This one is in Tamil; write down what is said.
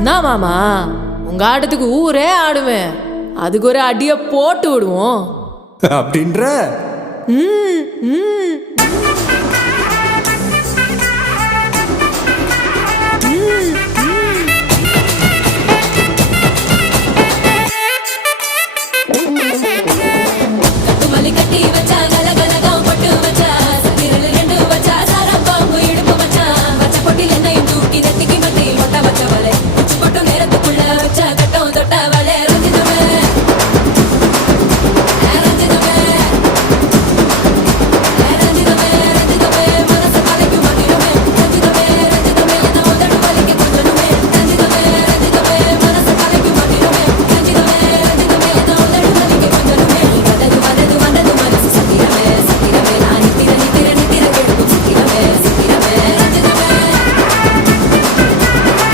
என்ன மாமா, உங்க ஆட்டத்துக்கு ஊரே ஆடுவேன். அதுக்கு ஒரு அடியை போட்டு விடுவோம் அப்படின்ற ம் ம்